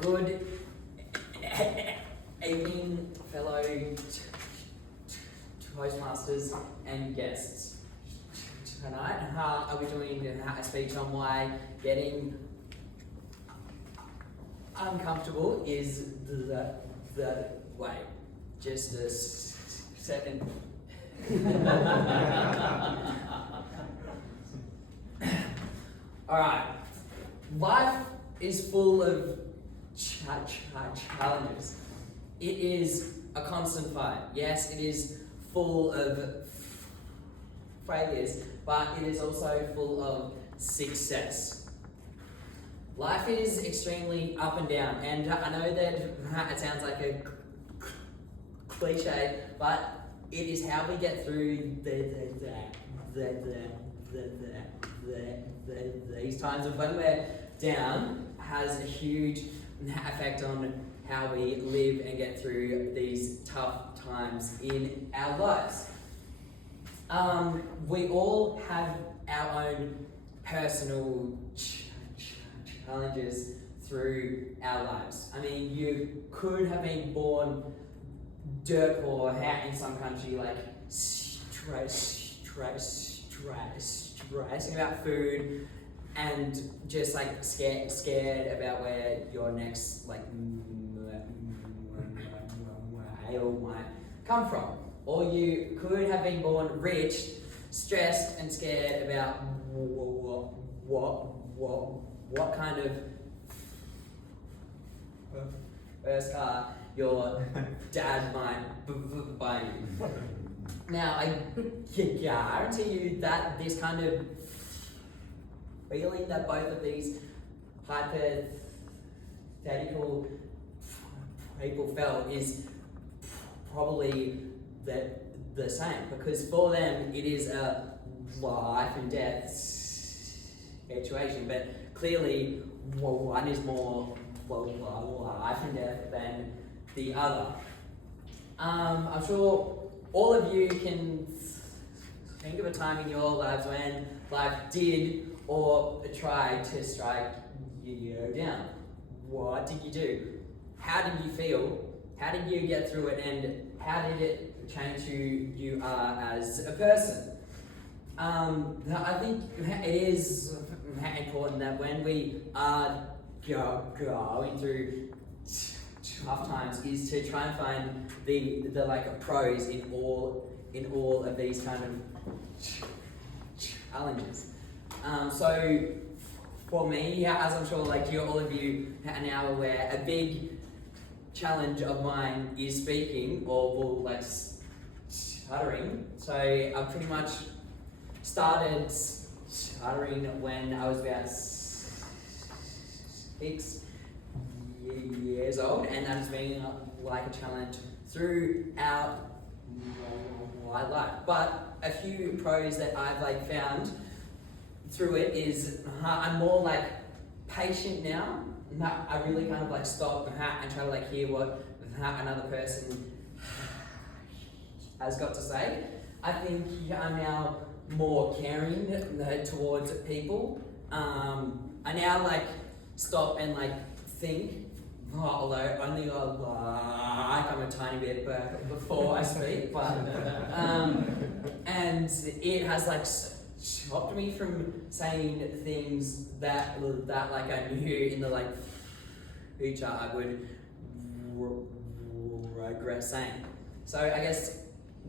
Good evening, fellow Toastmasters and guests. Tonight, I'll be doing a speech on why getting uncomfortable is the way. Just a second. Alright, life is full of challenges. It is a constant fight. Yes, it is full of failures, but it is also full of success. Life is extremely up and down, and I know that it sounds like a cliche, but it is how we get through these times of when we're down has a huge effect on how we live and get through these tough times in our lives. We all have our own personal challenges through our lives. I mean, you could have been born dirt poor in some country, like stressing about food and just like scared about where your next meal might come from. Or you could have been born rich, stressed and scared about what kind of first car your dad might buy you. Now, I guarantee you that this kind of feeling that both of these hypothetical people felt is probably the same, because for them it is a life and death situation, but clearly one is more life and death than the other. I'm sure all of you can think of a time in your lives when life did or tried to strike you down. What did you do? How did you feel? How did you get through it, and how did it change who you are as a person? I think it is important that when we are going through tough times is to try and find the pros in all of these kind of challenges. So for me, as I'm sure all of you are now aware, a big challenge of mine is speaking or stuttering. So I pretty much started stuttering when I was about 6 years old, and that has been like a challenge throughout my life. But a few pros that I've found through it is I'm more patient now. I really kind of stop and try to hear what another person has got to say. I think I'm now more caring towards people. I now stop and think, although only I'm a tiny bit before I speak, but and it has stopped me from saying things that I knew in the future I would regret saying. So I guess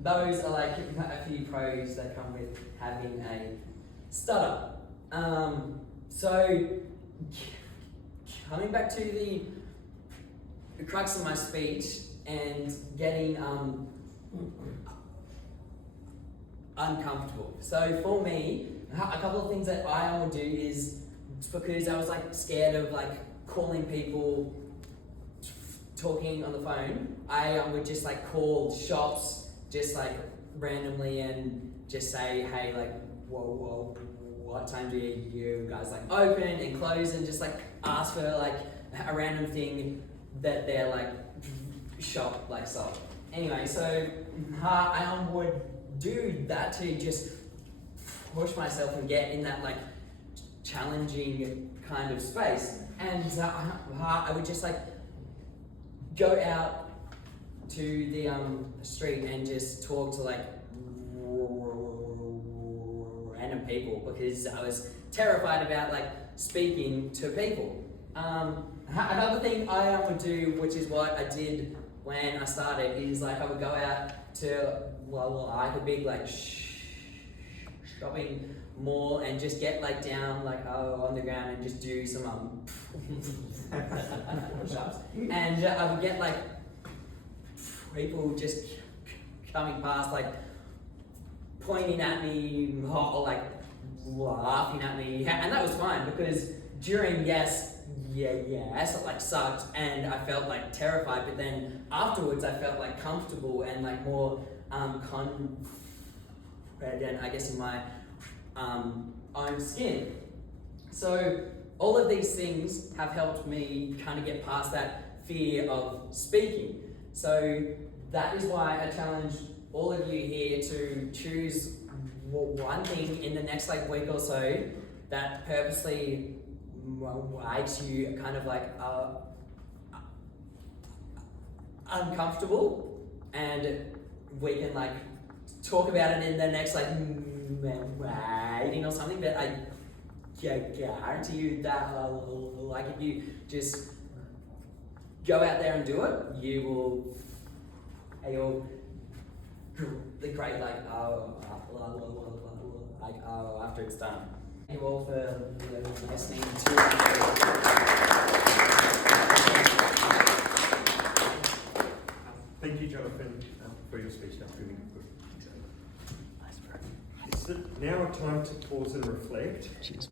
those are a few pros that come with having a stutter. So coming back to the crux of my speech and getting uncomfortable. So for me, a couple of things that I would do is because I was scared of calling people, talking on the phone. I would just call shops just randomly and just say, hey, whoa, what time do you guys open and close, and just ask for a random thing that their shop sold. Anyway, so I would do that to just push myself and get in that challenging kind of space, and I would just like go out to the street and just talk to like random people because I was terrified about like speaking to people. Another thing I would do, which is what I did when I started, is like I would go out to like a big like shopping mall and just get like down like on the ground and just do some push-ups. And I would get like people just coming past like pointing at me or like laughing at me, and that was fine because during yes it like sucked and I felt like terrified, but then afterwards I felt like comfortable and like more confident, I guess, in my own skin. So all of these things have helped me kind of get past that fear of speaking. So that is why I challenge all of you here to choose one thing in the next like week or so that purposely makes you kind of like uncomfortable, and we can like talk about it in the next like meeting or something. But I guarantee you that like if you just go out there and do it, you'll the great like after it's done. Thank you all for listening to. Thank you, Jonathan, for your speech. That's really good. It's now a time to pause and reflect. Cheers.